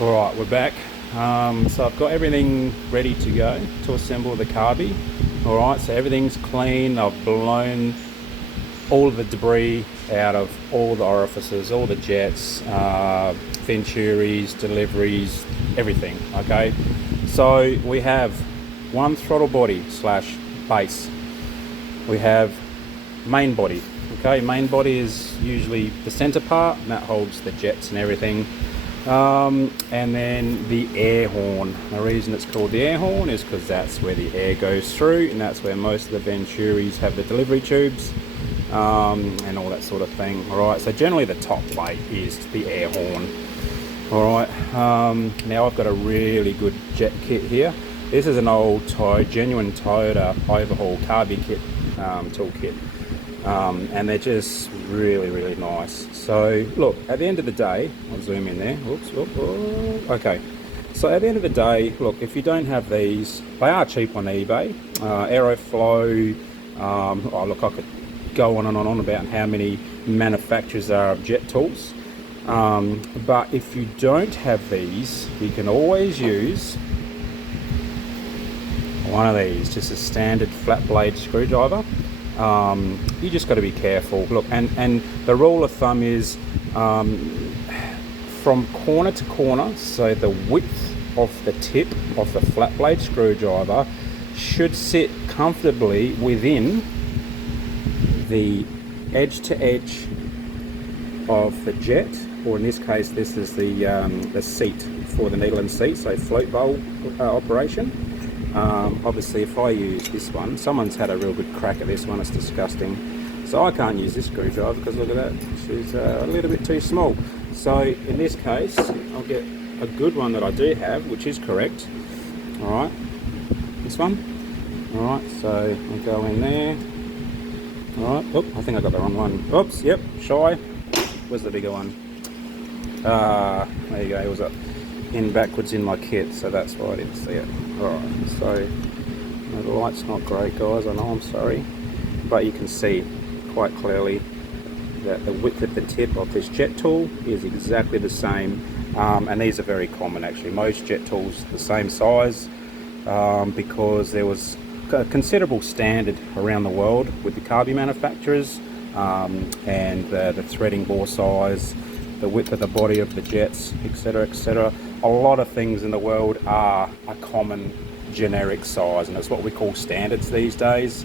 All right, we're back. So I've got everything ready to go to assemble the carby. All right, so everything's clean. I've blown all of the debris out of all the orifices, all the jets, venturis, deliveries, everything. Okay, so we have one throttle body slash base. We have main body. Okay, main body is usually the center part, and that holds the jets and everything. And then the air horn. The reason it's called the air horn is because that's where the air goes through, and that's where most of the venturis have the delivery tubes, and all that sort of thing. Alright, so generally the top plate is the air horn. Alright, now I've got a really good jet kit here. This is an old genuine Toyota overhaul carby kit, toolkit. And they're just really nice. So look, at the end of the day, I'll zoom in there. Oops, okay. So at the end of the day, look, if you don't have these, they are cheap on eBay. Aeroflow. Oh look, I could go on and on about how many manufacturers there are of jet tools. But if you don't have these, you can always use one of these, just a standard flat blade screwdriver. You just got to be careful. Look, and the rule of thumb is from corner to corner, so the width of the tip of the flat blade screwdriver should sit comfortably within the edge to edge of the jet, or in this case this is the seat for the needle and seat, so float bowl operation. Obviously if I use this one, someone's had a real good crack at this one, it's disgusting. So I can't use this screwdriver because look at that, she's a little bit too small. So in this case, I'll get a good one that I do have, which is correct. Alright, this one. Alright, so I'll go in there. Alright, oh, I think I got the wrong one. Oops, yep, shy. Where's the bigger one? There you go, it was up in backwards in my kit, so that's why I didn't see it. Alright, so the light's not great, guys, I know, I'm sorry, but you can see quite clearly that the width of the tip of this jet tool is exactly the same, and these are very common actually. Most jet tools the same size, because there was a considerable standard around the world with the carby manufacturers, and the threading bore size, the width of the body of the jets, etc, etc. A lot of things in the world are a common generic size, and it's what we call standards these days.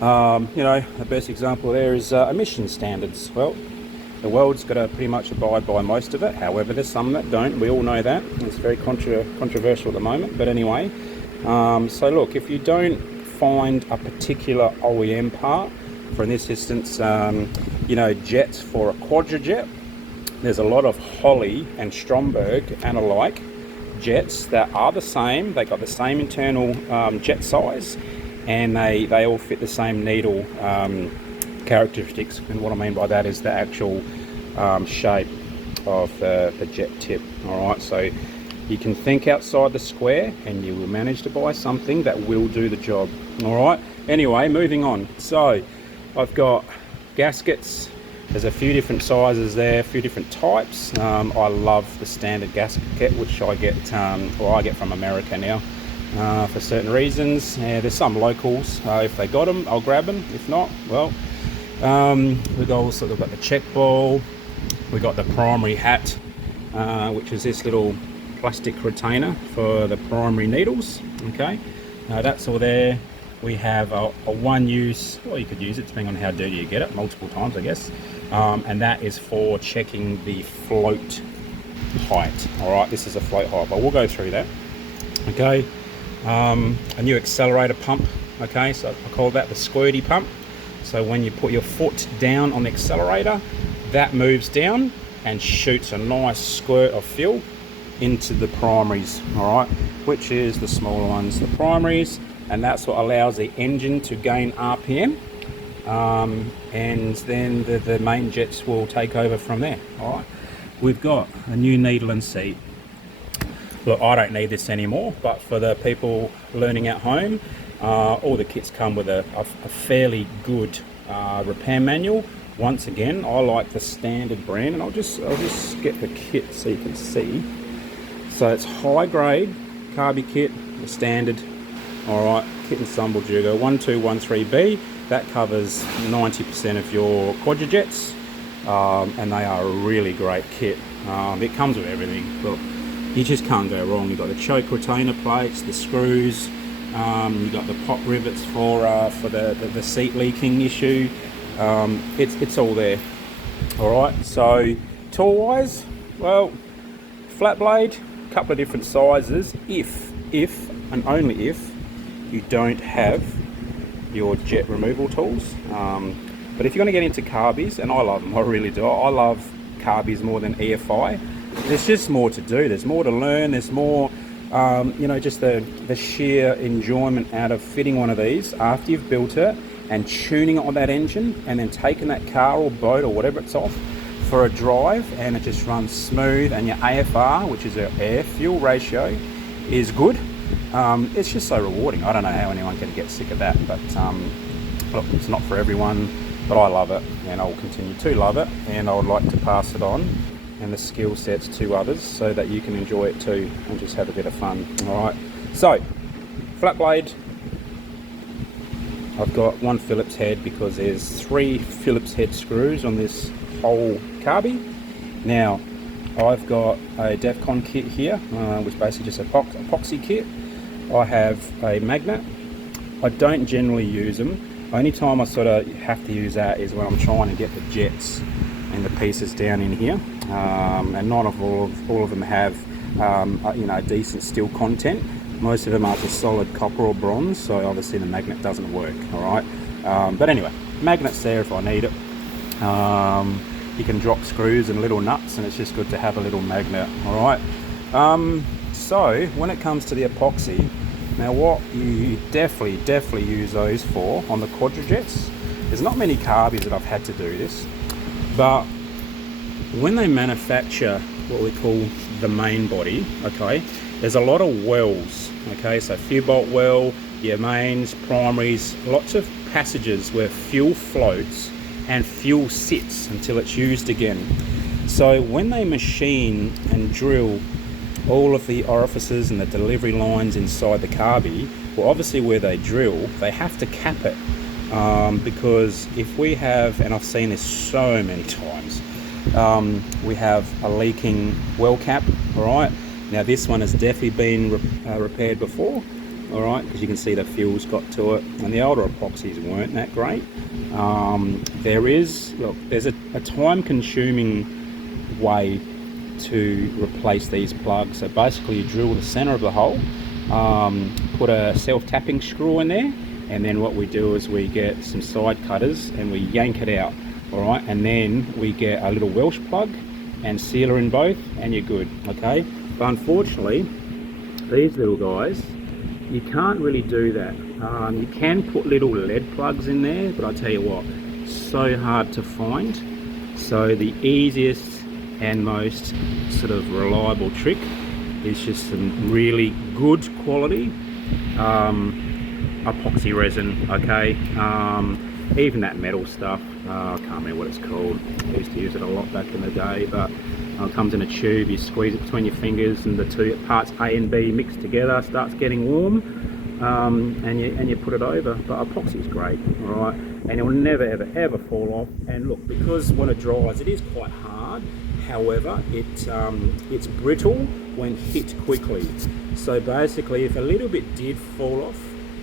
You know, the best example there is emission standards. Well, the world's got to pretty much abide by most of it. However, there's some that don't. We all know that. It's very controversial at the moment. But anyway, so look, if you don't find a particular OEM part, for in this instance, you know, jets for a quadrajet, there's a lot of Holley and Stromberg and alike jets that are the same. They got the same internal jet size, and they all fit the same needle characteristics. And what I mean by that is the actual shape of the jet tip. All right, so you can think outside the square, and you will manage to buy something that will do the job. All right. Anyway, moving on. So I've got gaskets. There's a few different sizes there, a few different types. I love the standard gasket, which I get, I get from America now, for certain reasons. There's some locals, if they got them, I'll grab them. If not, well, we've also got the check ball. We've got the primary hat, which is this little plastic retainer for the primary needles. Okay, that's all there. We have a one-use, well, you could use it depending on how dirty you get it, multiple times I guess, and that is for checking the float height. All right, this is a float height, but we'll go through that. Okay, a new accelerator pump. Okay, so I call that the squirty pump. So when you put your foot down on the accelerator, that moves down and shoots a nice squirt of fuel into the primaries. All right, which is the smaller ones, the primaries. And that's what allows the engine to gain RPM, and then the main jets will take over from there. All right, we've got a new needle and seat. Look, I don't need this anymore, but for the people learning at home, all the kits come with a fairly good repair manual. Once again, I like the standard brand, and I'll just get the kit so you can see. So it's high grade carby kit, the standard. All right, kit ensemble Jugo 1213B. That covers 90% of your quadrajets, and they are a really great kit. It comes with everything. Look, you just can't go wrong. You've got the choke retainer plates, the screws, you've got the pop rivets for the seat leaking issue. It's all there. All right, so tool wise, well, flat blade, a couple of different sizes if and only if you don't have your jet removal tools. But if you're going to get into carbies, and I love them, I really do, I love carbies more than EFI. There's just more to do, there's more to learn, there's more just the sheer enjoyment out of fitting one of these after you've built it and tuning it on that engine, and then taking that car or boat or whatever it's off for a drive, and it just runs smooth, and your AFR, which is our air fuel ratio, is good. It's just so rewarding. I don't know how anyone can get sick of that, but look, it's not for everyone, but I love it, and I will continue to love it, and I would like to pass it on and the skill sets to others so that you can enjoy it too and just have a bit of fun. All right, so flat blade, I've got one Phillips head because there's 3 Phillips head screws on this whole carby. Now I've got a Defcon kit here, which is basically just a epoxy kit. I have a magnet. I don't generally use them. Only time I sort of have to use that is when I'm trying to get the jets and the pieces down in here, and not all of them have decent steel content. Most of them are just solid copper or bronze, so obviously the magnet doesn't work. All right, but anyway, magnet's there if I need it. You can drop screws and little nuts, and it's just good to have a little magnet. All right, so when it comes to the epoxy, now what you definitely use those for on the quadrajets, there's not many carbies that I've had to do this, but when they manufacture what we call the main body, okay, there's a lot of wells, okay, so few bolt well, your mains, primaries, lots of passages where fuel floats and fuel sits until it's used again. So when they machine and drill all of the orifices and the delivery lines inside the carby, well, obviously where they drill, they have to cap it, because if we have, and I've seen this so many times, we have a leaking well cap. All right, now this one has definitely been repaired before, all right, because you can see the fuel's got to it, and the older epoxies weren't that great. There's a time-consuming way to replace these plugs. So basically you drill the center of the hole, put a self-tapping screw in there, and then what we do is we get some side cutters and we yank it out. All right, and then we get a little Welsh plug and sealer in both, and you're good. Okay, but unfortunately these little guys, you can't really do that. You can put little lead plugs in there, but I tell you what, so hard to find. So the easiest and most sort of reliable trick is just some really good quality epoxy resin. Okay, even that metal stuff, I can't remember what it's called. I used to use it a lot back in the day, but it comes in a tube, you squeeze it between your fingers, and the two parts A and B mixed together, starts getting warm, and you put it over. But epoxy is great, all right, and it will never ever fall off. And look, because when it dries, it is quite hard. However, it's brittle when hit quickly. So basically, if a little bit did fall off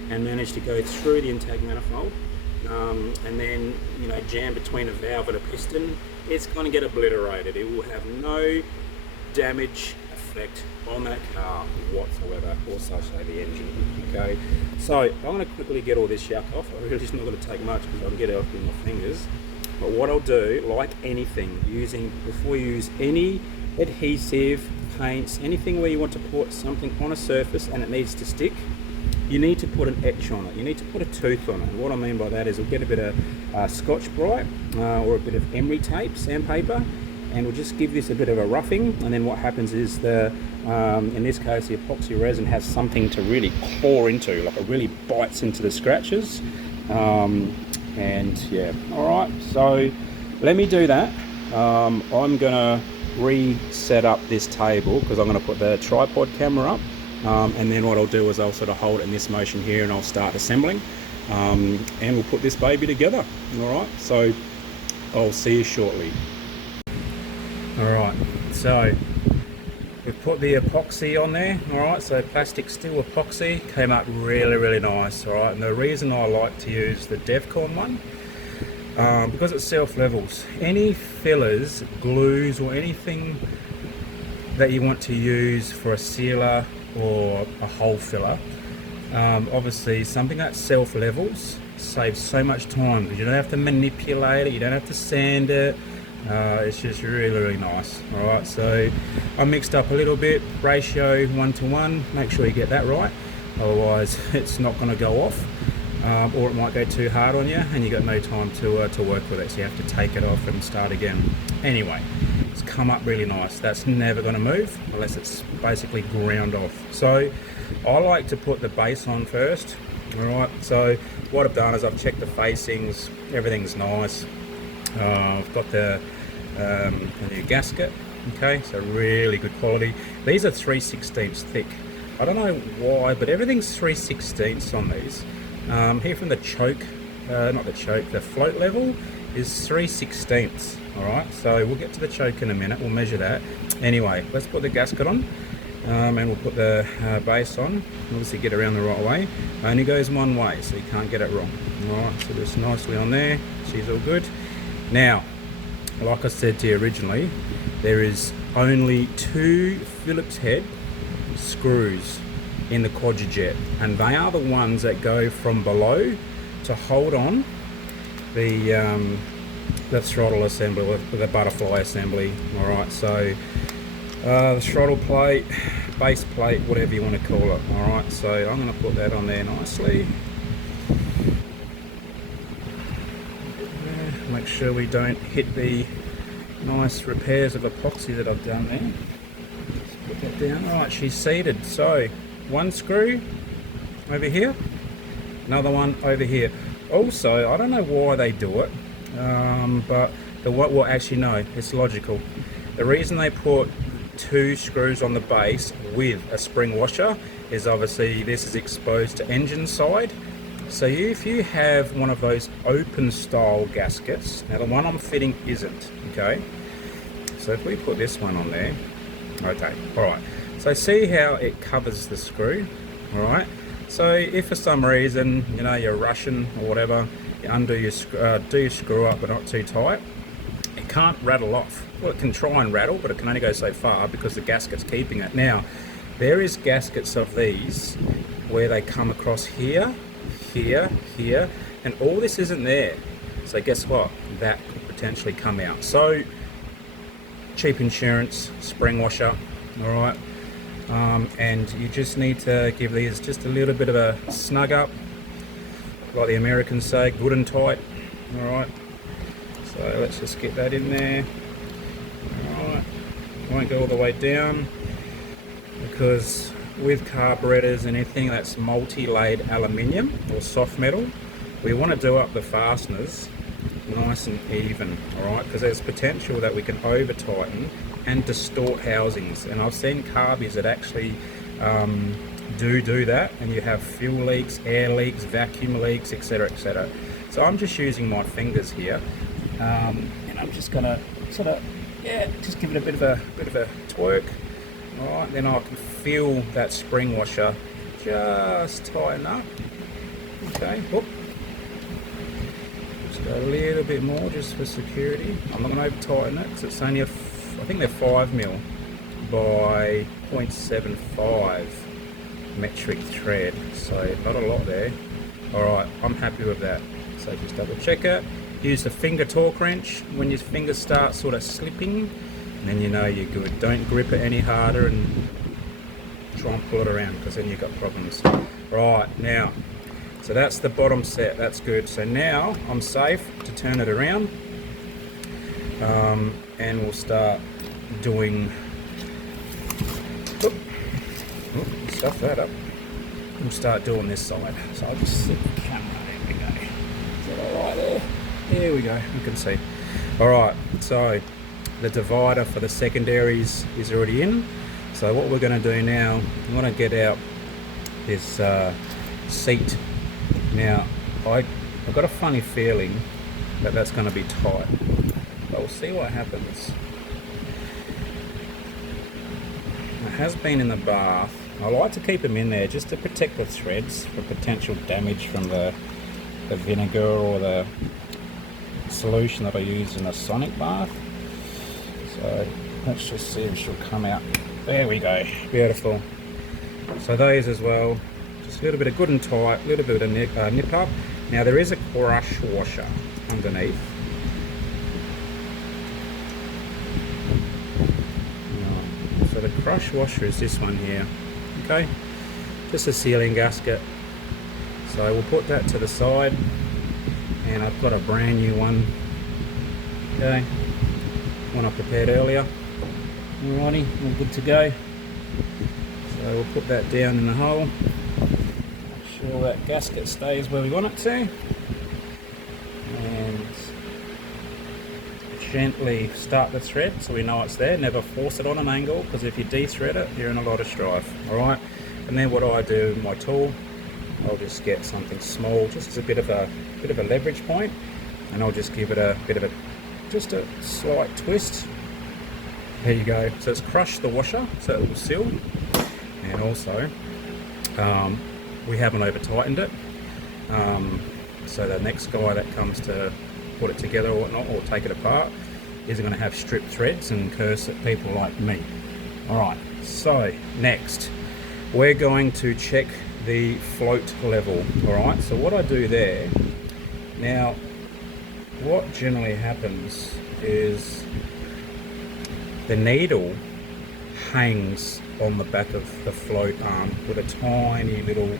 and manage to go through the intake manifold, and then jam between a valve and a piston, it's going to get obliterated. It will have no damage effect on that car whatsoever, or so say the engine. Okay, so I'm going to quickly get all this yuck off. I really just not going to take much because I can get it off with my fingers. But what I'll do, like anything, before you use any adhesive, paints, anything where you want to put something on a surface and it needs to stick, you need to put an etch on it. You need to put a tooth on it. And what I mean by that is we'll get a bit of Scotch-Brite or a bit of emery tape, sandpaper, and we'll just give this a bit of a roughing. And then what happens is in this case, the epoxy resin has something to really claw into, like it really bites into the scratches. And yeah, all right, so let me do that. I'm gonna reset up this table because I'm going to put the tripod camera up, and then what I'll do is I'll sort of hold it in this motion here and I'll start assembling, and we'll put this baby together. Alright, so I'll see you shortly. Alright, so we've put the epoxy on there. Alright, so plastic steel epoxy came up really nice. Alright, and the reason I like to use the Devcon one, because it self-levels. Any fillers, glues or anything that you want to use for a sealer or a hole filler, obviously something that self-levels saves so much time because you don't have to manipulate it, you don't have to sand it. It's just really nice. Alright, so I mixed up a little bit, ratio 1:1, make sure you get that right, otherwise it's not going to go off. Or it might go too hard on you and you got no time to work with it, so you have to take it off and start again. Anyway, it's come up really nice. That's never going to move unless it's basically ground off. So I like to put the base on first. Alright, so what I've done is I've checked the facings, everything's nice. I've got the new gasket, okay, so really good quality. These are 3/16 thick. I don't know why, but everything's 3/16 on these. Here from the choke, not the choke, the float level is 3/16. Alright, so we'll get to the choke in a minute, we'll measure that. Anyway, let's put the gasket on, and we'll put the base on. Obviously get around the right way. Only goes one way, so you can't get it wrong. Alright, so just nicely on there, she's all good. Now, like I said to you originally, there is only 2 Phillips head screws in the quadrajet, and they are the ones that go from below to hold on the throttle assembly, or the butterfly assembly. Alright, so the throttle plate, base plate, whatever you want to call it. Alright, so I'm going to put that on there nicely. Make sure we don't hit the nice repairs of epoxy that I've done there. Let's put that down. Alright, she's seated. So, one screw over here, another one over here. Also, I don't know why they do it, but well, actually no, it's logical. The reason they put 2 screws on the base with a spring washer is obviously this is exposed to engine side. So if you have one of those open style gaskets, now the one I'm fitting isn't, okay? So if we put this one on there, okay, alright. So see how it covers the screw, alright? So if for some reason, you know, you're rushing or whatever, you undo your do your screw up but not too tight, it can't rattle off. Well, it can try and rattle, but it can only go so far because the gasket's keeping it. Now, there is gaskets of these where they come across here, here, and all this isn't there. So guess what? That could potentially come out. So cheap insurance, spring washer, alright, and you just need to give these just a little bit of a snug up, like the Americans say, good and tight. Alright, so let's just get that in there. Alright, won't go all the way down because with carburetors and anything that's multi-layered aluminium or soft metal, we want to do up the fasteners nice and even, alright, because there's potential that we can over tighten and distort housings, and I've seen carbies that actually do that, and you have fuel leaks, air leaks, vacuum leaks, etc, etc. So I'm just using my fingers here, and I'm just gonna sort of, yeah, just give it a bit of a twerk. Alright, then I can feel that spring washer just tighten up. Okay, whoop. Just go a little bit more just for security. I'm not going to over tighten it because it's only I think they're 5mm by 0.75 metric thread, so not a lot there. Alright, I'm happy with that. So just double check it. Use the finger torque wrench when your fingers start sort of slipping, and then you know you're good. Don't grip it any harder and try and pull it around, because then you've got problems. Right, now, so that's the bottom set, that's good. So now I'm safe to turn it around, and we'll start doing, stuff that up. We'll start doing this side. So I'll just set the camera, there we go. Is that alright there? There we go, you can see. Alright, so the divider for the secondaries is already in. So what we're going to do now, I'm going to get out this seat. Now I've got a funny feeling that that's going to be tight, but we'll see what happens. It has been in the bath. I like to keep them in there just to protect the threads from potential damage from the vinegar or the solution that I used in the sonic bath. So let's just see if she'll come out. There we go, beautiful. So those as well, just a little bit of good and tight, a little bit of nip up. Now there is a crush washer underneath. So the crush washer is this one here, okay? Just a sealing gasket. So we'll put that to the side, and I've got a brand new one, okay? One I prepared earlier. Alrighty, all good to go. So we'll put that down in the hole. Make sure that gasket stays where we want it to. And gently start the thread so we know it's there. Never force it on an angle, because if you de-thread it, you're in a lot of strife. Alright, and then what I do with my tool, I'll just get something small, just as a bit of a leverage point, and I'll just give it just a slight twist. There you go. So it's crushed the washer, so it will seal. And also, we haven't over tightened it. So the next guy that comes to put it together or whatnot, or take it apart, is going to have stripped threads and curse at people like me. Alright, so next, we're going to check the float level. Alright, so what I do there, now, what generally happens is the needle hangs on the back of the float arm with a tiny little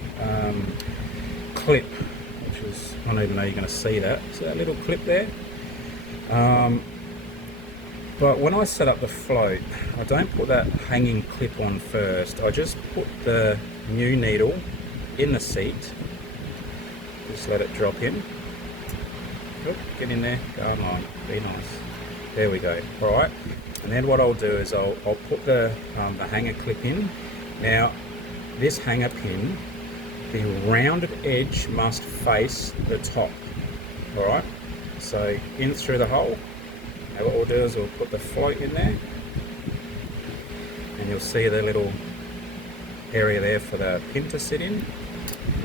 clip, which is, I don't even know you're going to see that. See that little clip there? But when I set up the float, I don't put that hanging clip on first. I just put the new needle in the seat. Just let it drop in. Oop, get in there, go online, be nice. There we go. Alright, and then what I'll do is I'll put the hanger clip in. Now, this hanger pin, the rounded edge must face the top. Alright, so in through the hole. Now what we'll do is we'll put the float in there, and you'll see the little area there for the pin to sit in.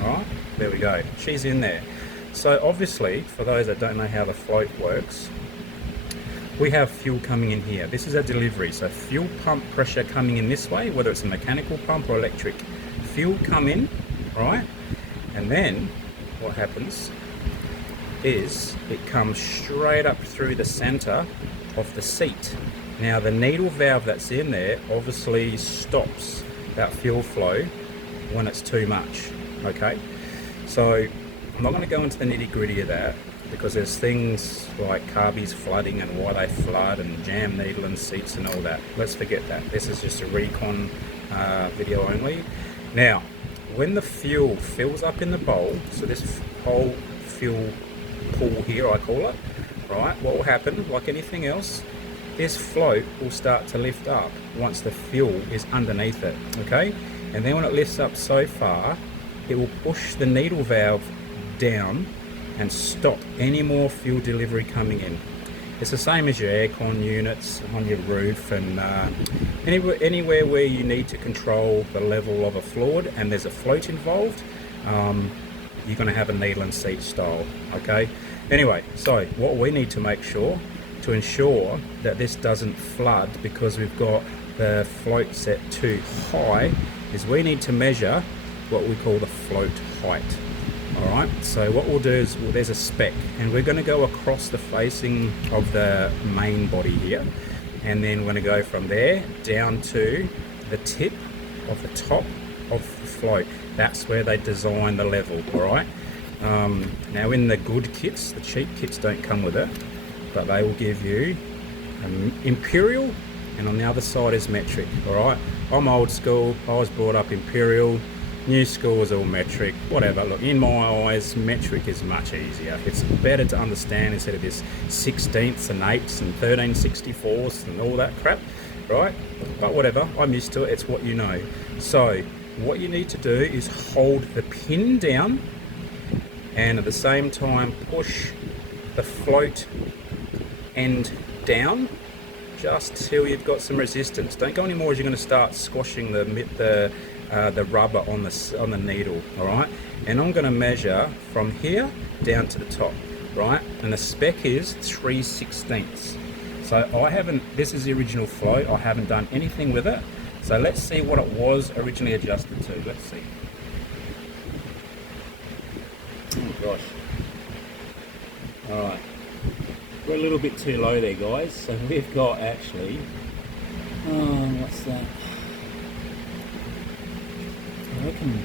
Alright, there we go, she's in there. So obviously, for those that don't know how the float works, we have fuel coming in here. This is a delivery, so fuel pump pressure coming in this way, whether it's a mechanical pump or electric. Fuel come in, right? And then what happens is it comes straight up through the center of the seat. Now the needle valve that's in there obviously stops that fuel flow when it's too much, okay? So I'm not going to go into the nitty-gritty of that, because there's things like carbies flooding and why they flood and jam needle in seats and all that. Let's forget that. This is just a recon video only. Now, when the fuel fills up in the bowl, so this whole fuel pool here, I call it, right, what will happen, like anything else, this float will start to lift up once the fuel is underneath it, okay? And then when it lifts up so far, it will push the needle valve down and stop any more fuel delivery coming in. It's the same as your aircon units on your roof and anywhere where you need to control the level of a fluid and there's a float involved, you're going to have a needle and seat style, okay? Anyway, so what we need to make sure to ensure that this doesn't flood because we've got the float set too high is we need to measure what we call the float height. Alright, so what we'll do is, well, there's a spec, and we're going to go across the facing of the main body here, and then we're going to go from there down to the tip of the top of the float. That's where they design the level, alright? Now in the good kits, the cheap kits don't come with it, but they will give you imperial, and on the other side is metric, alright? I'm old school, I was brought up imperial. New school is all metric, whatever. Look, in my eyes, metric is much easier. It's better to understand instead of this 16ths and 8ths and 13/64ths and all that crap, right? But whatever, I'm used to it, it's what you know. So, what you need to do is hold the pin down and at the same time push the float end down just till you've got some resistance. Don't go any more as you're going to start squashing the rubber on the needle. All right, and I'm going to measure from here down to the top, right? And the spec is 3/16. So I haven't, this is the original float, I haven't done anything with it. So let's see what it was originally adjusted to. Let's see. Oh gosh. All right, we're a little bit too low there, guys. So we've got actually, what's that? I reckon,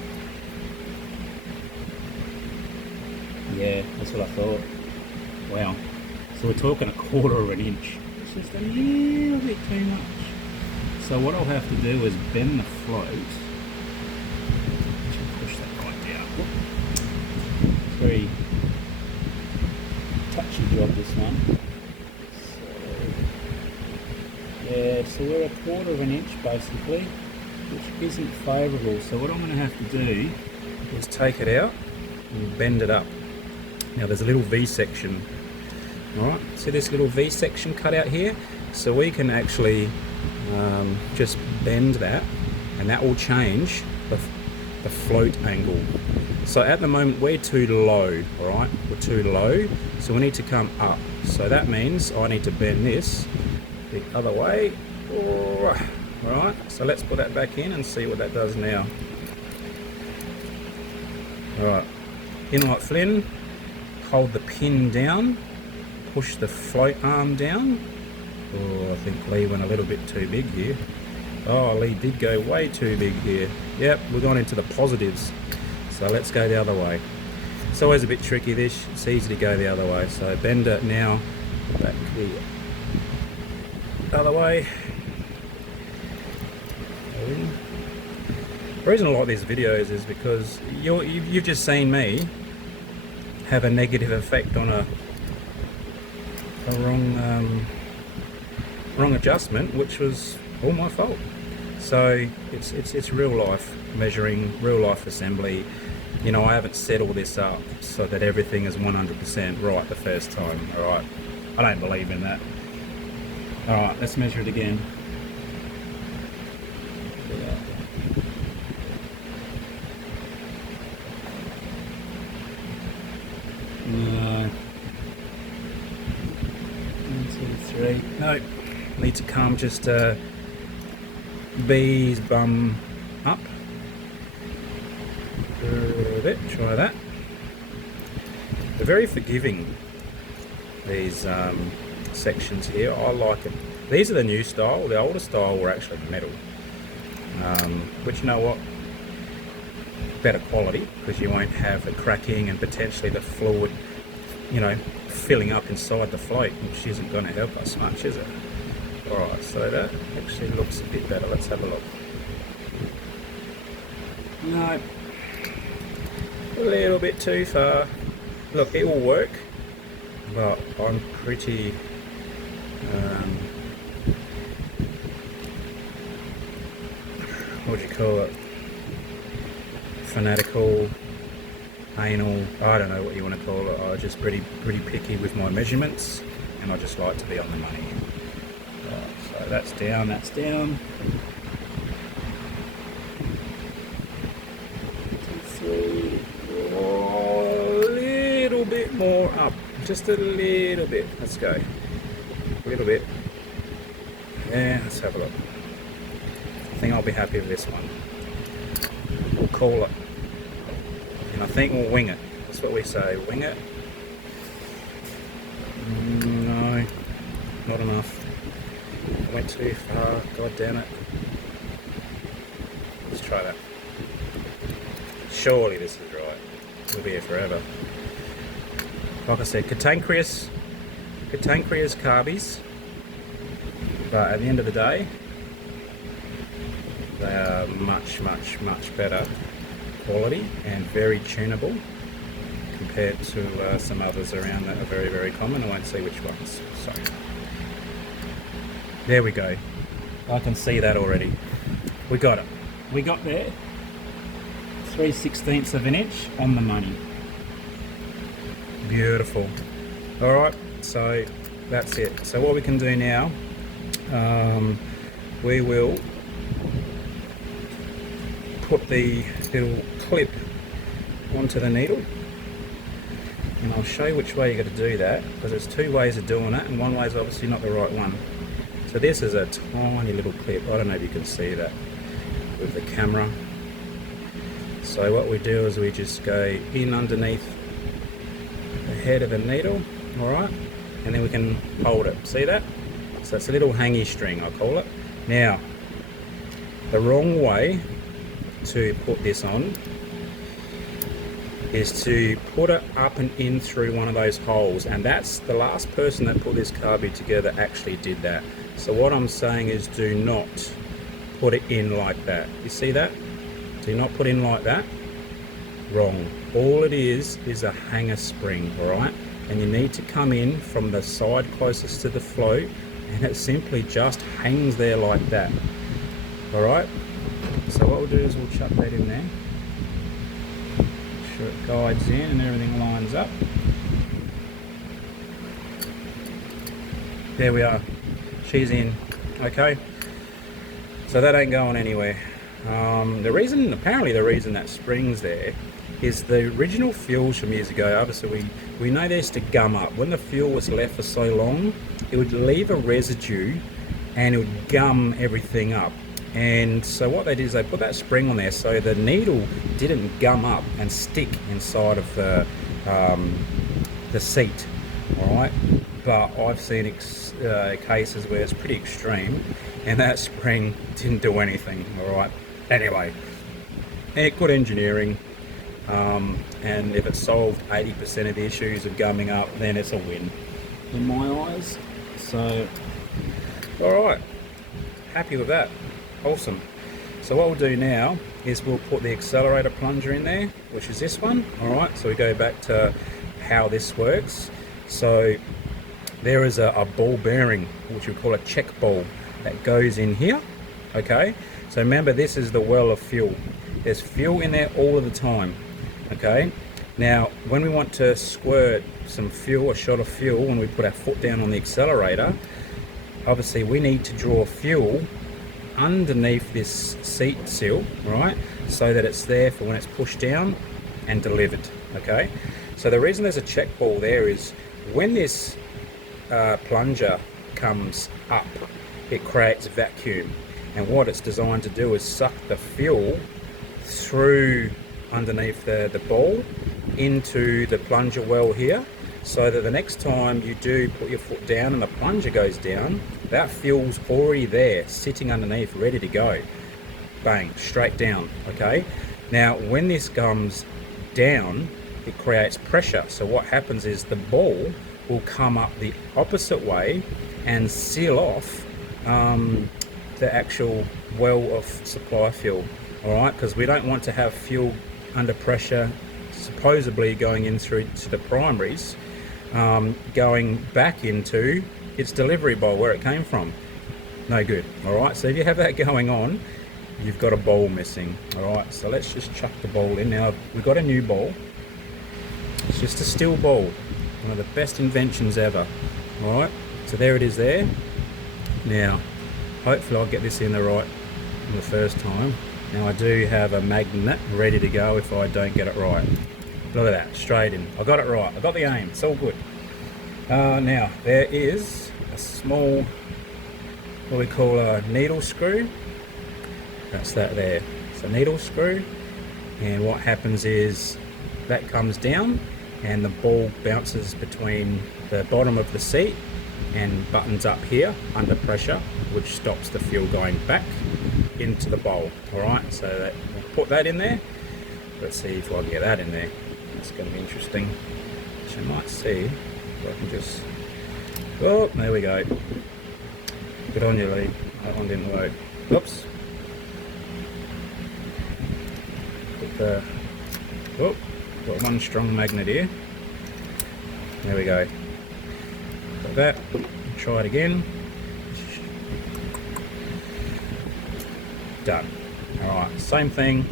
yeah, that's what I thought. Wow. So we're talking 1/4 of an inch. It's just a little bit too much. So what I'll have to do is bend the float. Push that right down. It's very touchy job, this one. So, yeah, so we're 1/4 of an inch basically, which isn't favourable. So what I'm going to have to do is take it out and bend it up. Now there's a little V section. Alright, see this little V section cut out here? So we can actually just bend that and that will change the float angle. So at the moment we're too low, alright? We're too low, so we need to come up. So that means I need to bend this the other way. Alright, so let's put that back in and see what that does now. Alright, in like Flynn, hold the pin down, push the float arm down. Oh, I think Lee went a little bit too big here. Oh, Lee did go way too big here. Yep, we're going into the positives. So let's go the other way. It's always a bit tricky this, it's easy to go the other way. So bend it now, back the other way. The reason I like these videos is because you've just seen me have a negative effect on a wrong adjustment, which was all my fault. So it's real life measuring, real life assembly. You know, I haven't set all this up so that everything is 100% right the first time. All right, I don't believe in that. All right, let's measure it again. No. 1, 2, 3. No, need to come just B's bum up. A bit. Try that. They're very forgiving, these sections here. I like it. These are the new style. The older style were actually metal, which, you know what, better quality, because you won't have the cracking and potentially the fluid, you know, filling up inside the float, which isn't going to help us much, is it? Alright, so that actually looks a bit better. Let's have a look. No, a little bit too far. Look, it will work, but I'm pretty what do you call it? Fanatical, anal, I don't know what you want to call it. I'm just pretty picky with my measurements, and I just like to be on the money. Right, so that's down, that's down. 2, 3, oh, a little bit more up, just a little bit. Let's go, a little bit. Yeah, let's have a look. I think I'll be happy with this one. We'll call it. And I think we'll wing it. That's what we say, wing it. No, not enough. I went too far, god damn it. Let's try that. Surely this is right. We'll be here forever. Like I said, cantankerous carbies, but at the end of the day, they are much better quality and very tunable compared to some others around that are very, very common. I won't say which ones. So there we go. I can see that already. We got it. We got there. 3/16 of an inch on the money. Beautiful. All right, so that's it. So what we can do now, we will put the little clip onto the needle, and I'll show you which way you got to do that, because there's two ways of doing it, and one way is obviously not the right one. So this is a tiny little clip. I don't know if you can see that with the camera. So what we do is we just go in underneath the head of the needle, all right, and then we can hold it. See that? So it's a little hangy string, I call it. Now, the wrong way to put this on is to put it up and in through one of those holes, and that's the last person that put this carbide together actually did that. So what I'm saying is, do not put it in like that. You see that? Do not put in like that. Wrong. All it is a hanger spring, all right? And you need to come in from the side closest to the float, and it simply just hangs there like that. All right? So what we'll do is we'll chuck that in there. Make sure it guides in and everything lines up. There we are. She's in. Okay? So that ain't going anywhere. Apparently the reason that spring's there is the original fuels from years ago. Obviously we know they used to gum up. When the fuel was left for so long, it would leave a residue and it would gum everything up. And so what they did is they put that spring on there so the needle didn't gum up and stick inside of the seat, all right? But I've seen cases where it's pretty extreme and that spring didn't do anything, all right? Anyway, good engineering, and if it solved 80% of the issues of gumming up, then it's a win in my eyes. So, all right, happy with that. Awesome. So what we'll do now is we'll put the accelerator plunger in there, which is this one. All right, so we go back to how this works. So there is a ball bearing, which we call a check ball, that goes in here. Okay, so remember, this is the well of fuel. There's fuel in there all of the time. Okay, now when we want to squirt some fuel, a shot of fuel, when we put our foot down on the accelerator, obviously we need to draw fuel underneath this seat sill, right, so that it's there for when it's pushed down and delivered. Okay, so the reason there's a check ball there is when this plunger comes up, it creates vacuum, and what it's designed to do is suck the fuel through underneath the ball into the plunger well here, so that the next time you do put your foot down and the plunger goes down, that fuel's already there, sitting underneath, ready to go. Bang, straight down. Okay, now when this comes down, it creates pressure. So what happens is the ball will come up the opposite way and seal off the actual well of supply fuel. All right, because we don't want to have fuel under pressure, supposedly going in through to the primaries, going back into its delivery bowl where it came from. No good. All right, so if you have that going on, you've got a bowl missing. All right, so let's just chuck the bowl in. Now we've got a new bowl. It's just a steel bowl, one of the best inventions ever. All right, so there it is there. Now hopefully I'll get this in the first time. Now I do have a magnet ready to go if I don't get it right. Look at that, straight in. I got it right, I got the aim, it's all good. Now there is a small, what we call a needle screw. That's that there. It's a needle screw, and what happens is that comes down and the ball bounces between the bottom of the seat and buttons up here under pressure, which stops the fuel going back into the bowl. All right, so we'll put that in there. Let's see if I can get that in there. That's going to be interesting. Which you might see if I can just, oh, there we go. Good on you, Lee. That one didn't work. Oops. Put the, oh, got one strong magnet here. There we go. Got that. Try it again. Done. Alright, same thing.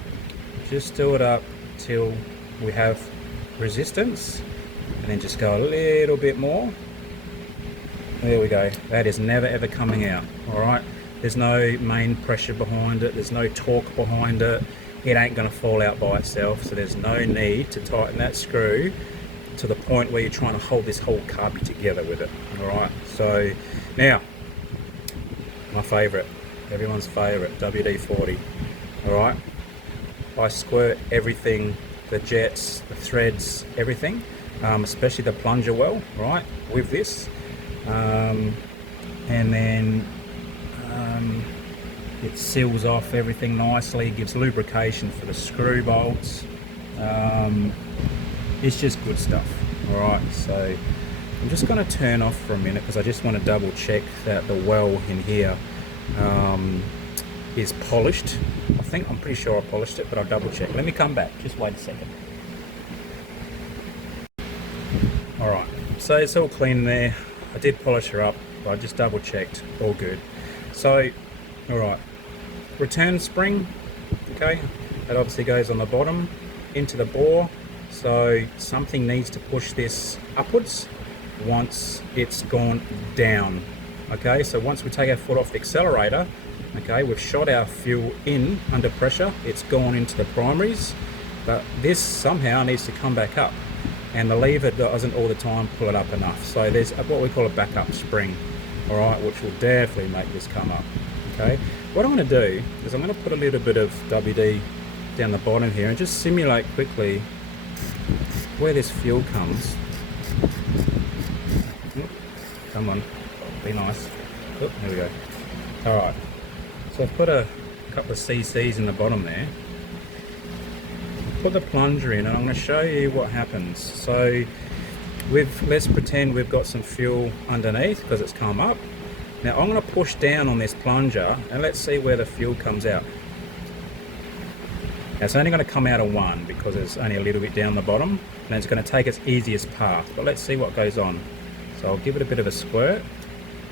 Just do it up till we have resistance, and then just go a little bit more. There we go. That is never ever coming out. Alright, there's no main pressure behind it, there's no torque behind it, it ain't going to fall out by itself, so there's no need to tighten that screw to the point where you're trying to hold this whole cubby together with it. Alright, so now my favourite, everyone's favourite, WD-40. Alright, I squirt everything, the jets, the threads, everything, especially the plunger well, right, with this, and then it seals off everything nicely, gives lubrication for the screw bolts. It's just good stuff. Alright, so I'm just going to turn off for a minute because I just want to double check that the well in here is polished. I'm pretty sure I polished it, but I'll double check. Let me come back, just wait a second. Alright, so it's all clean there. I did polish her up, but I just double checked, all good. So, alright, return spring, okay, that obviously goes on the bottom into the bore, so something needs to push this upwards once it's gone down. Okay, so once we take our foot off the accelerator, okay, we've shot our fuel in under pressure, it's gone into the primaries, but this somehow needs to come back up, and the lever doesn't all the time pull it up enough. So there's what we call a backup spring, all right, which will definitely make this come up. Okay, what I'm going to do is I'm going to put a little bit of WD down the bottom here and just simulate quickly where this fuel comes. Come on, be nice. Oh, there we go. All right, so I've put a couple of cc's in the bottom there. Put the plunger in and I'm going to show you what happens. So let's pretend we've got some fuel underneath because it's come up. Now I'm going to push down on this plunger and let's see where the fuel comes out. Now it's only going to come out of one because it's only a little bit down the bottom, and it's going to take its easiest path, but let's see what goes on. So I'll give it a bit of a squirt.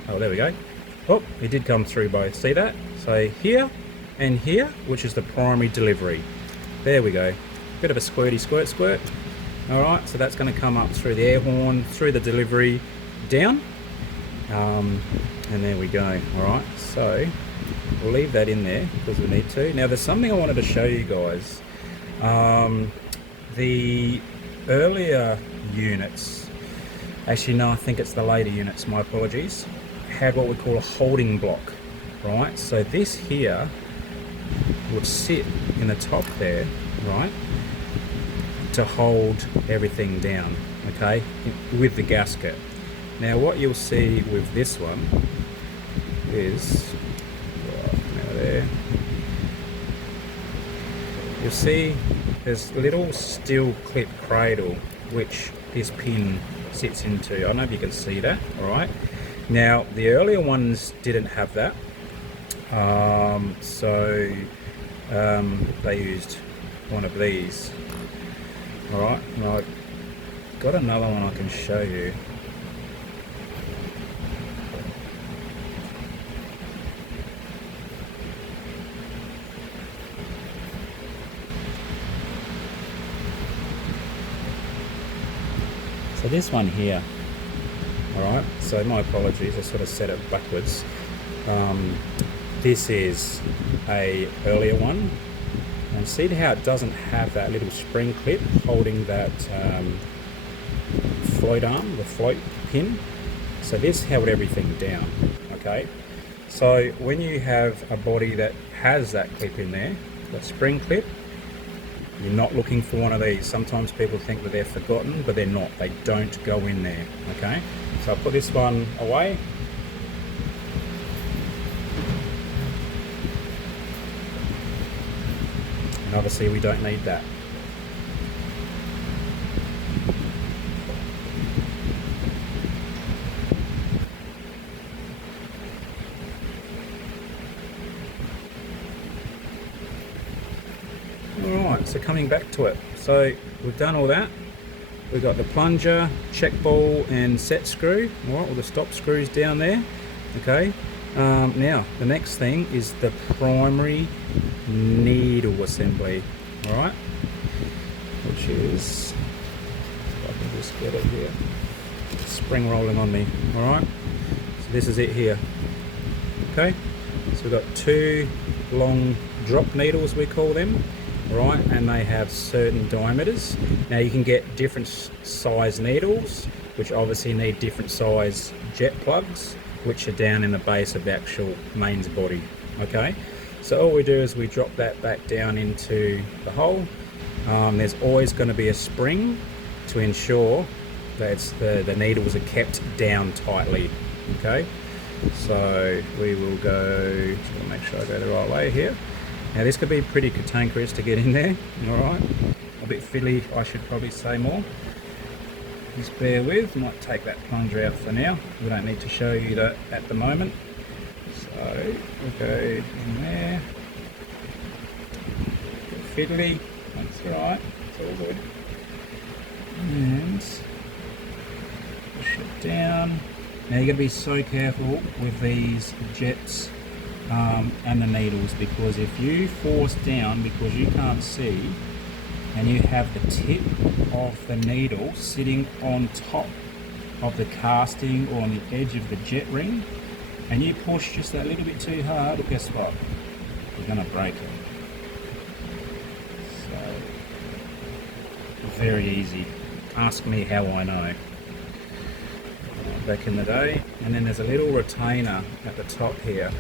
Oh, there we go. Oh, it did come through both. See that? So here and here, which is the primary delivery. There we go. Bit of a squirty squirt squirt. All right, so that's going to come up through the air horn, through the delivery, down. And there we go. All right, so we'll leave that in there because we need to. Now there's something I wanted to show you guys. The earlier units, actually no, I think it's the later units, my apologies, had what we call a holding block, right? So this here would sit in the top there, right, to hold everything down, okay, with the gasket. Now what you'll see with this one is, now there, you'll see there's a little steel clip cradle which this pin sits into. I don't know if you can see that. All right, now the earlier ones didn't have that, so they used one of these. All right, now I've got another one I can show you. So this one here, alright, so my apologies, I sort of set it backwards. This is a earlier one, and see how it doesn't have that little spring clip holding that float arm, the float pin. So this held everything down, okay? So when you have a body that has that clip in there, that spring clip, you're not looking for one of these. Sometimes people think that they're forgotten, but they're not. They don't go in there, okay? So I'll put this one away. And obviously we don't need that. so coming back to it, so we've done all that. We've got the plunger, check ball and set screw, all right, all the stop screws down there, okay. Now the next thing is the primary needle assembly, all right, which is, if I can just get it here, spring rolling on me, all right. So this is it here, okay. So we've got two long drop needles, we call them, right, and they have certain diameters. Now you can get different size needles, which obviously need different size jet plugs, which are down in the base of the actual mains body, okay. So all we do is we drop that back down into the hole. There's always going to be a spring to ensure that the needles are kept down tightly, okay. So we will go, just want to make sure I go the right way here. Now this could be pretty cantankerous to get in there, alright, a bit fiddly, I should probably say more. Just bear with, might take that plunger out for now, we don't need to show you that at the moment. So we'll go in there, a bit fiddly, that's alright, it's all good. And push it down. Now you've got to be so careful with these jets and the needles, because if you force down because you can't see and you have the tip of the needle sitting on top of the casting or on the edge of the jet ring and you push just that little bit too hard, well, guess what? You're going to break it. So, very easy. Ask me how I know. Back in the day. And then there's a little retainer at the top here.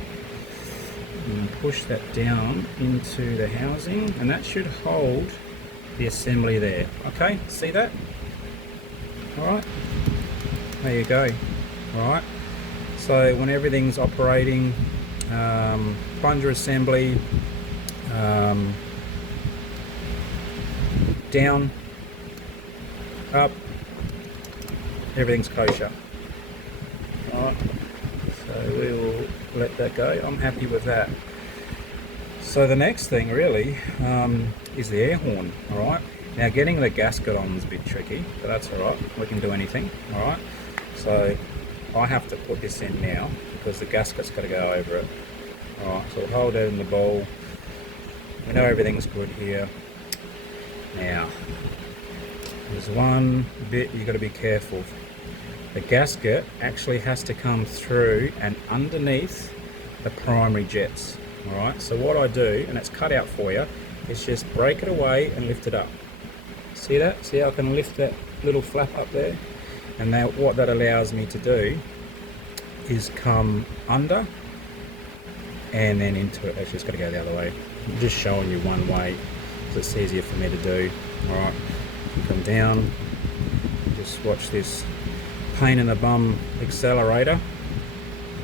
And push that down into the housing and that should hold the assembly there. Okay, see that? Alright, there you go. Alright, so when everything's operating, plunger assembly, down, up, everything's kosher. Alright, so we will let that go. I'm happy with that. So the next thing really is the air horn. Alright, now getting the gasket on is a bit tricky, but that's alright, we can do anything. Alright, so I have to put this in now because the gasket's got to go over it. Alright, so we'll hold it in the bowl. We know everything's good here. Now there's one bit you've got to be careful. The gasket actually has to come through and underneath the primary jets. Alright, so what I do, and it's cut out for you, is just break it away and lift it up. See that? See how I can lift that little flap up there? And now what that allows me to do is come under and then into it. It's just got to go the other way. I'm just showing you one way because it's easier for me to do. Alright, you come down, just watch this pain in the bum accelerator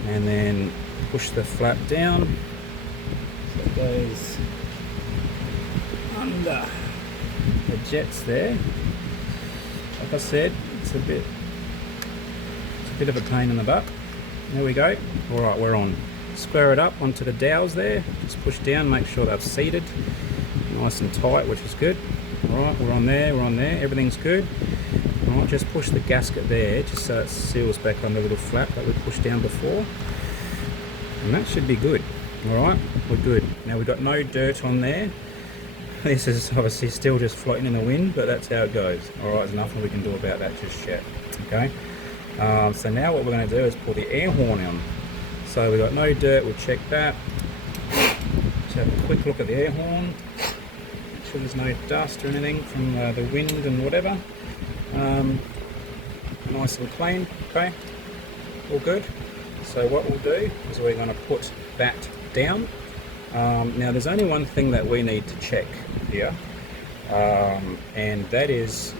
and then push the flap down so it goes under the jets there. Like I said, it's a bit of a pain in the butt. There we go. Alright, we're on. Square it up onto the dowels there, just push down, make sure they've seated nice and tight, which is good. Alright, we're on there, everything's good. Alright, just push the gasket there, just so it seals back on the little flap that we pushed down before. And that should be good. Alright, we're good. Now we've got no dirt on there. This is obviously still just floating in the wind, but that's how it goes. Alright, there's nothing we can do about that just yet. Okay. So now what we're going to do is pull the air horn on. So we've got no dirt, we'll check that. Just have a quick look at the air horn. Make sure there's no dust or anything from the wind and whatever. Nice and clean, okay, all good. So what we'll do is we're going to put that down. Now there's only one thing that we need to check here, and that is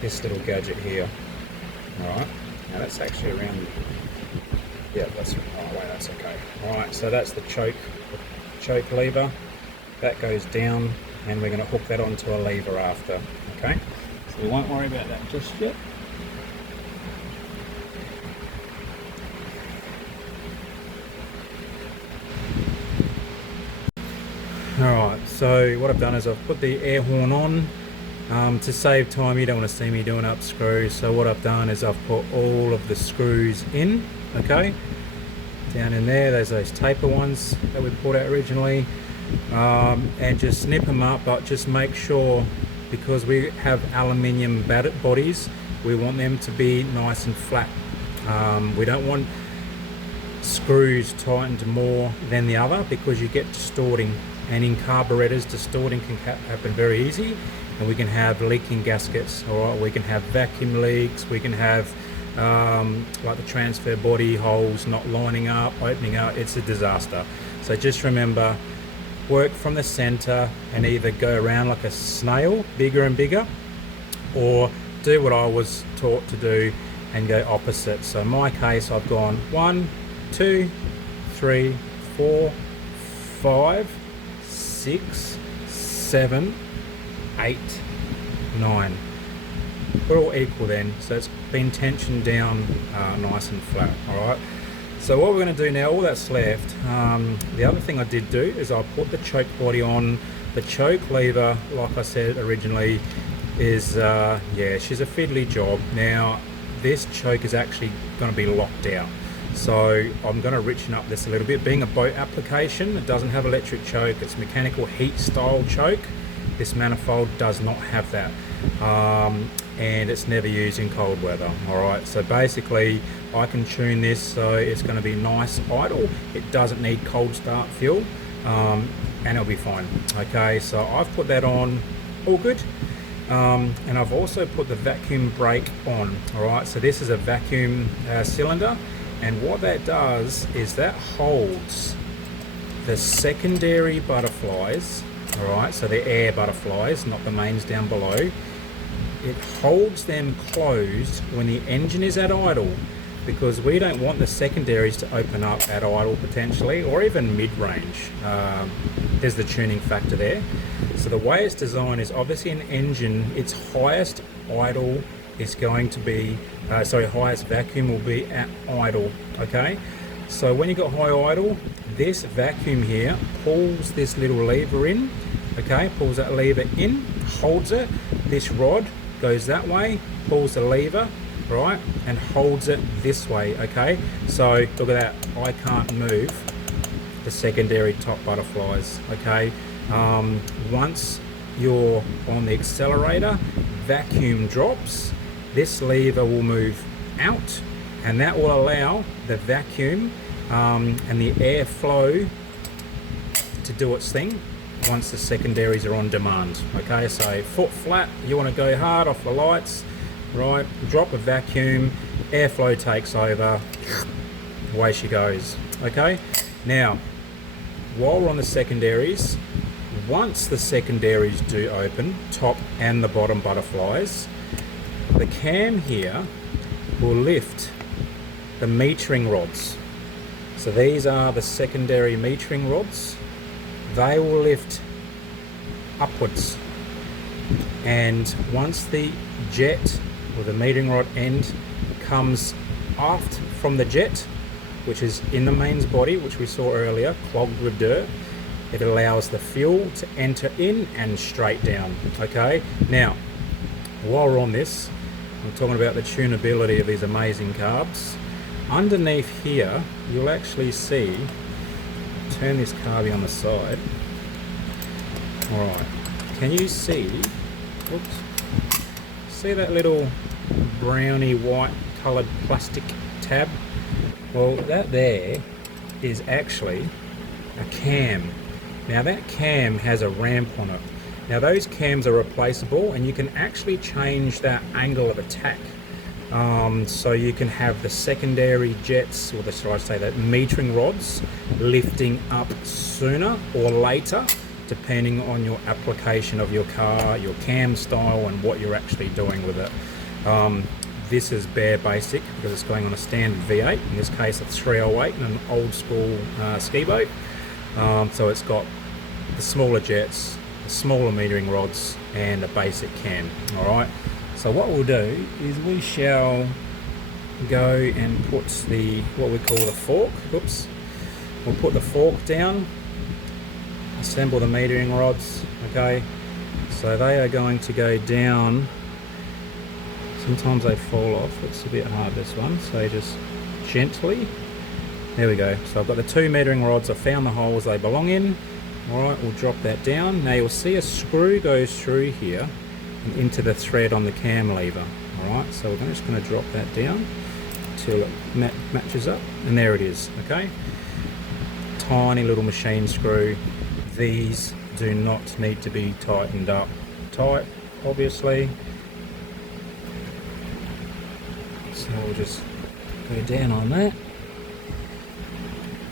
this little gadget here. Alright, now that's actually around, yeah, that's, oh wait, that's okay. Alright, so that's the choke lever, that goes down, and we're going to hook that onto a lever after, okay? So we won't worry about that just yet. Alright, So what I've done is I've put the air horn on. To save time, you don't want to see me doing up screws, so what I've done is I've put all of the screws in, okay, down in there. There's those taper ones that we pulled out originally, and just snip them up, but just make sure, because we have aluminium bodies, we want them to be nice and flat. We don't want screws tightened more than the other, because you get distorting, and in carburetors distorting can happen very easy, and we can have leaking gaskets, or we can have vacuum leaks, we can have like the transfer body holes not lining up, opening up. It's a disaster. So just remember, work from the center and either go around like a snail, bigger and bigger, or do what I was taught to do and go opposite. So in my case, I've gone 1, 2, 3, 4, 5, 6, 7, 8, 9. We're all equal then, so it's been tensioned down nice and flat. All right, so what we're going to do now, all that's left, the other thing I did do is I put the choke body on. The choke lever, like I said originally, is yeah, she's a fiddly job. Now this choke is actually going to be locked out, so I'm going to richen up this a little bit. Being a boat application, it doesn't have electric choke, it's mechanical heat style choke. This manifold does not have that, and it's never used in cold weather. All right, so basically I can tune this so it's going to be nice idle. It doesn't need cold start fuel, and it'll be fine. Okay, so I've put that on, all good. And I've also put the vacuum brake on. All right, so this is a vacuum cylinder, and what that does is that holds the secondary butterflies. All right, so the air butterflies, not the mains down below. It holds them closed when the engine is at idle, because we don't want the secondaries to open up at idle potentially, or even mid-range. There's the tuning factor there. So the way it's designed is obviously an engine, its highest idle is going to be, highest vacuum will be at idle, okay? So when you got high idle, this vacuum here pulls this little lever in, okay, pulls that lever in, holds it. This rod goes that way, pulls the lever, right, and holds it this way, okay? So look at that, I can't move the secondary top butterflies, okay? Once you're on the accelerator, vacuum drops, this lever will move out, and that will allow the vacuum and the air flow to do its thing once the secondaries are on demand. Okay, so foot flat, you want to go hard off the lights, right, drop a vacuum, airflow takes over, away she goes. Okay, now while we're on the secondaries, once the secondaries do open, top and the bottom butterflies, the cam here will lift the metering rods. So these are the secondary metering rods. They will lift upwards, and once the jet or the metering rod end comes aft from the jet, which is in the mains body, which we saw earlier, clogged with dirt, it allows the fuel to enter in and straight down. Okay, now while we're on this, I'm talking about the tunability of these amazing carbs. Underneath here, you'll actually see, turn this carby on the side. All right, can you see, oops, see that little browny white colored plastic tab? Well, that there is actually a cam. Now that cam has a ramp on it. Now those cams are replaceable, and you can actually change that angle of attack. So you can have the secondary jets, or should I say that metering rods, lifting up sooner or later, depending on your application of your car, your cam style, and what you're actually doing with it. This is bare basic because it's going on a standard V8, in this case a 308 and an old school ski boat. So it's got the smaller jets, the smaller metering rods, and a basic cam. All right. So what we'll do is we shall go and put the, what we call the fork. Oops. We'll put the fork down assemble the metering rods. Okay, so they are going to go down. Sometimes they fall off, it's a bit hard this one, so just gently. There we go. So I've got the 2 metering rods, I found the holes they belong in. Alright, we'll drop that down. Now you'll see a screw goes through here and into the thread on the cam lever. Alright, so we're just going to drop that down until it matches up, and there it is. Okay, tiny little machine screw. These do not need to be tightened up tight, obviously. So we'll just go down on that.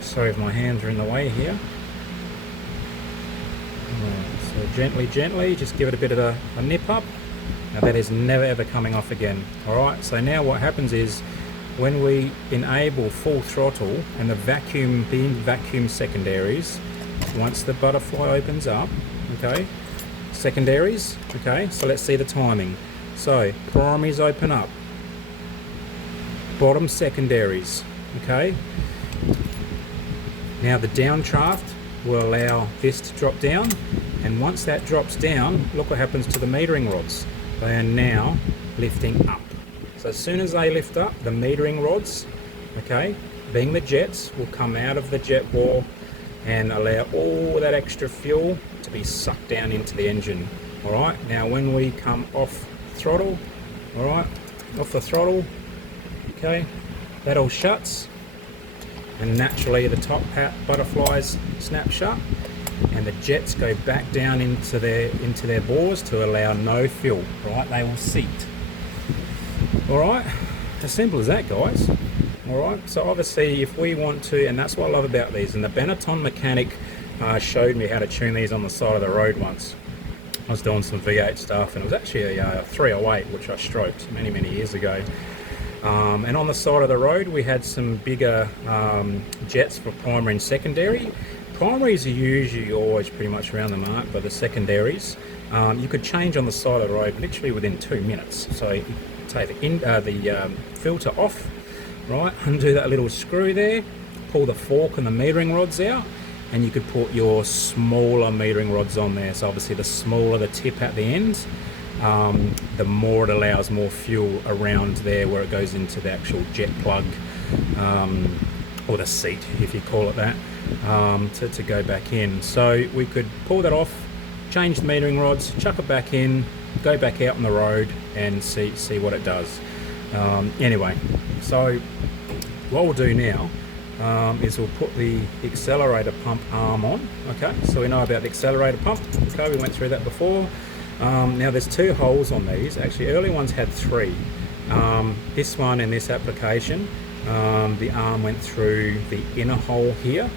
Sorry if my hands are in the way here. So gently, just give it a bit of a nip up. Now that is never ever coming off again. Alright, so now what happens is when we enable full throttle and the vacuum secondaries, once the butterfly opens up, okay, secondaries, okay, so let's see the timing. So primaries open up, bottom secondaries, okay. Now the downdraft will allow this to drop down, and once that drops down, look what happens to the metering rods. They are now lifting up. So as soon as they lift up, the metering rods, okay, being the jets, will come out of the jet wall and allow all that extra fuel to be sucked down into the engine. Alright, now when we come off throttle, alright, off the throttle, okay, that all shuts, and naturally the top hat butterflies snap shut, and the jets go back down into their bores to allow no fuel. Right, they will seat. All right, as simple as that, guys. All right, so obviously if we want to, and that's what I love about these, and the Benetton mechanic showed me how to tune these on the side of the road once. I was doing some V8 stuff, and it was actually a 308 which I stroked many years ago. And on the side of the road we had some bigger jets for primary and secondary. Primaries are usually always pretty much around the mark, but the secondaries you could change on the side of the road literally within 2 minutes. So you take the filter off, right, undo that little screw there, pull the fork and the metering rods out, and you could put your smaller metering rods on there. So obviously the smaller the tip at the end, the more it allows more fuel around there where it goes into the actual jet plug, or the seat if you call it that, to go back in. So we could pull that off, change the metering rods, chuck it back in, go back out on the road and see what it does. Anyway, so what we'll do now is we'll put the accelerator pump arm on. Okay, so we know about the accelerator pump. Okay, we went through that before. Now there's 2 holes on these. Actually, early ones had 3. This one in this application, the arm went through the inner hole here.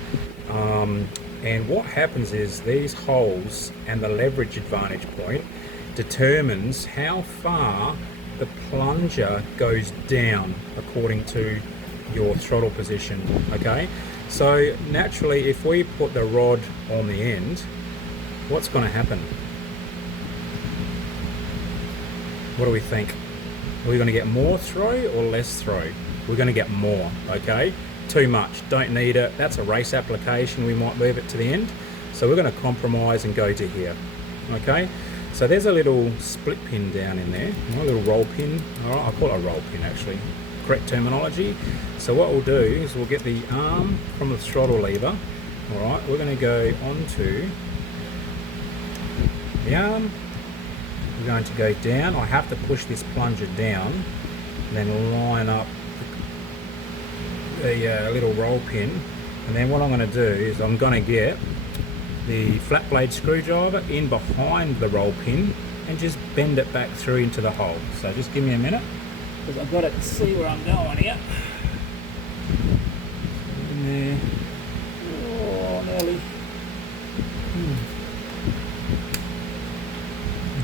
And what happens is these holes and the leverage advantage point determines how far the plunger goes down according to your throttle position. Okay, so naturally if we put the rod on the end, what's going to happen? What do we think? Are we going to get more throw or less throw? We're going to get more. Okay, too much, don't need it. That's a race application, we might move it to the end. So we're going to compromise and go to here. Okay, so there's a little split pin down in there, a little roll pin. All right, I'll call it a roll pin actually, correct terminology. So what we'll do is we'll get the arm from the throttle lever. All right, we're going to go onto the arm. We're going to go down. I have to push this plunger down and then line up the little roll pin, and then what I'm going to do is I'm going to get the flat blade screwdriver in behind the roll pin and just bend it back through into the hole. So just give me a minute because I've got to see where I'm going here. In there. Oh, nearly.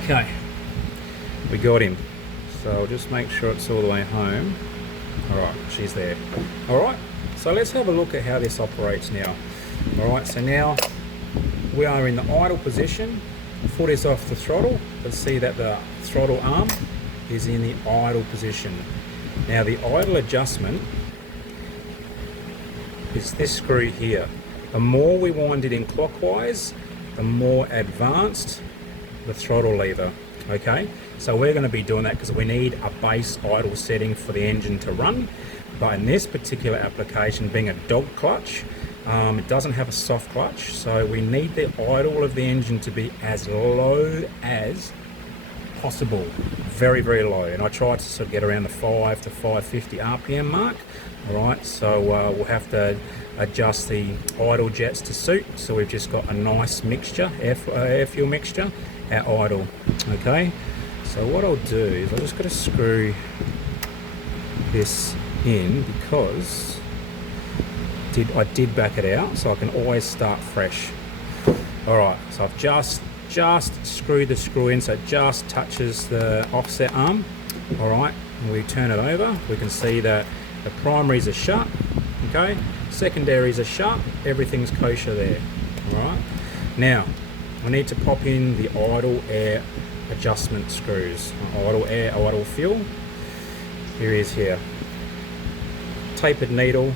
Okay, we got him. So I'll just make sure it's all the way home. Alright, she's there. Alright, so let's have a look at how this operates now. Alright, so now we are in the idle position. Foot is off the throttle. Let's see that the throttle arm is in the idle position. Now the idle adjustment is this screw here. The more we wind it in clockwise, the more advanced the throttle lever. Okay, so we're going to be doing that because we need a base idle setting for the engine to run. But in this particular application, being a dog clutch, it doesn't have a soft clutch, so we need the idle of the engine to be as low as possible, very, very low. And I tried to sort of get around the 5 to 550 RPM mark. All right, so we'll have to adjust the idle jets to suit. So we've just got a nice mixture, air fuel mixture at idle. Okay, so what I'll do is I've just got to screw this in because I did back it out, so I can always start fresh. All right, so I've just screwed the screw in so it just touches the offset arm. All right, and we turn it over, we can see that the primaries are shut, okay, secondaries are shut, everything's kosher there. All right, now I need to pop in the idle air adjustment screws. Idle air, idle fuel, here he is here. Tapered needle,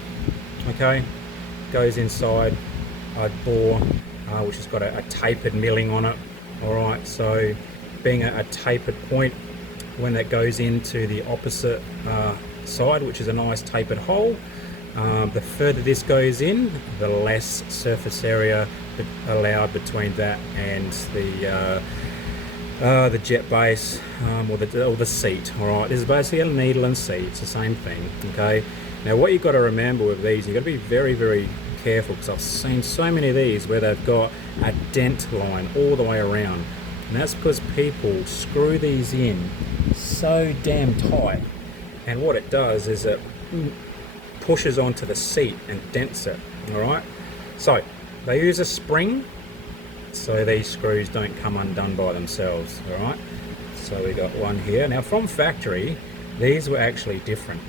okay, goes inside a bore which has got a tapered milling on it. All right, so being a tapered point, when that goes into the opposite side, which is a nice tapered hole, the further this goes in, the less surface area allowed between that and the jet base or the seat. All right, this is basically a needle and seat, it's the same thing. Okay, now what you've got to remember with these, you've got to be very, very careful, because I've seen so many of these where they've got a dent line all the way around, and that's because people screw these in so damn tight, and what it does is it pushes onto the seat and dents it. All right, so they use a spring so these screws don't come undone by themselves. All right, so we got one here. Now from factory, these were actually different.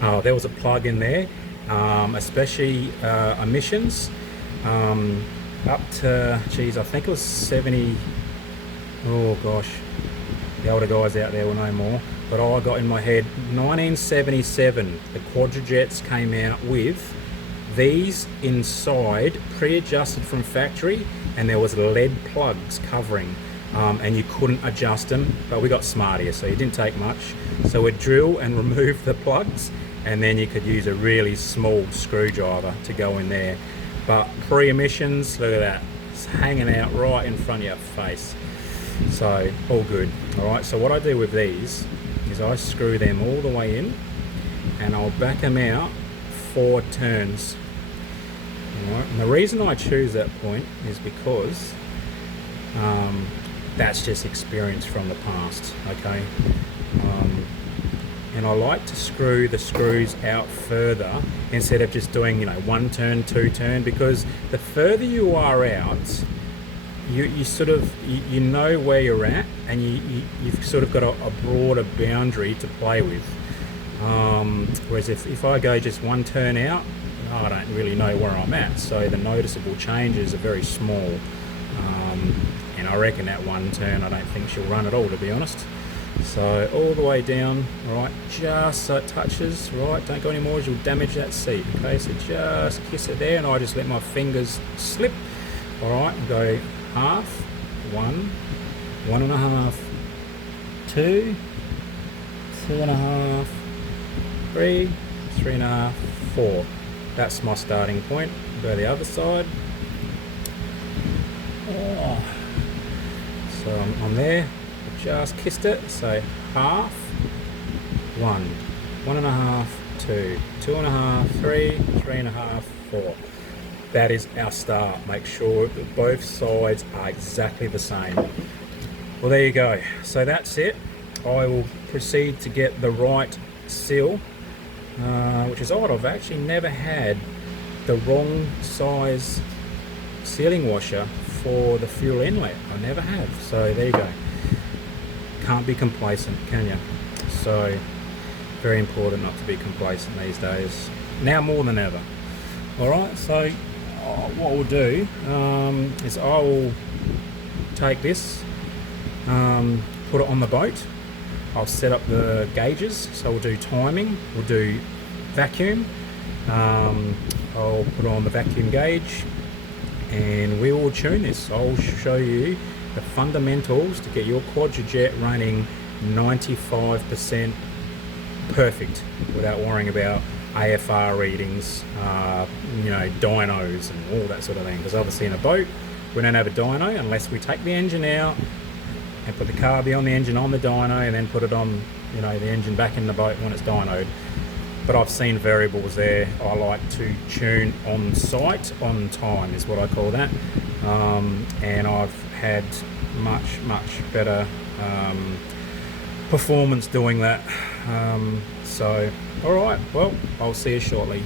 There was a plug in there, especially emissions, up to, geez, I think it was 70, oh gosh, the older guys out there will know more, but I got in my head, 1977, the quadrajets came out with these inside, pre-adjusted from factory, and there was lead plugs covering, and you couldn't adjust them, but we got smart here, so it didn't take much. So we'd drill and remove the plugs, and then you could use a really small screwdriver to go in there. But pre-emissions, look at that, it's hanging out right in front of your face. So all good. All right, so what I do with these is I screw them all the way in, and I'll back them out 4 turns. All right, and the reason I choose that point is because that's just experience from the past. Okay, and I like to screw the screws out further instead of just doing, 1 turn, 2 turn, because the further you are out, you sort of you know where you're at, and you've sort of got a broader boundary to play with. Whereas if I go just 1 turn out, I don't really know where I'm at, so the noticeable changes are very small. And I reckon that 1 turn, I don't think she'll run at all, to be honest. So all the way down, right, just so it touches, right, don't go any more as you'll damage that seat. Okay, so just kiss it there, and I just let my fingers slip. All right, and go half, 1, 1.5, 2, 2.5, 3, 3.5, 4. That's my starting point. Go the other side. Oh. So I'm there. Just kissed it. So half, 1, 1.5, 2, 2.5, 3, 3.5, 4. That is our start. Make sure that both sides are exactly the same. Well, there you go. So that's it. I will proceed to get the right seal, which is odd. I've actually never had the wrong size sealing washer for the fuel inlet. I never have. So there you go. Can't be complacent, can you? So very important not to be complacent these days, now more than ever. All right, so what we'll do is I will take this, put it on the boat. I'll set up the gauges, so we'll do timing, we'll do vacuum. I'll put on the vacuum gauge, and we will tune this. I'll show you the fundamentals to get your quadrajet running 95% perfect without worrying about AFR readings, you know, dynos and all that sort of thing. Because obviously in a boat, we don't have a dyno unless we take the engine out and put the carby on the engine on the dyno and then put it on, you know, the engine back in the boat when it's dynoed. But I've seen variables there. I like to tune on site, on time is what I call that. And I've had much better performance doing that. So, all right, well, I'll see you shortly.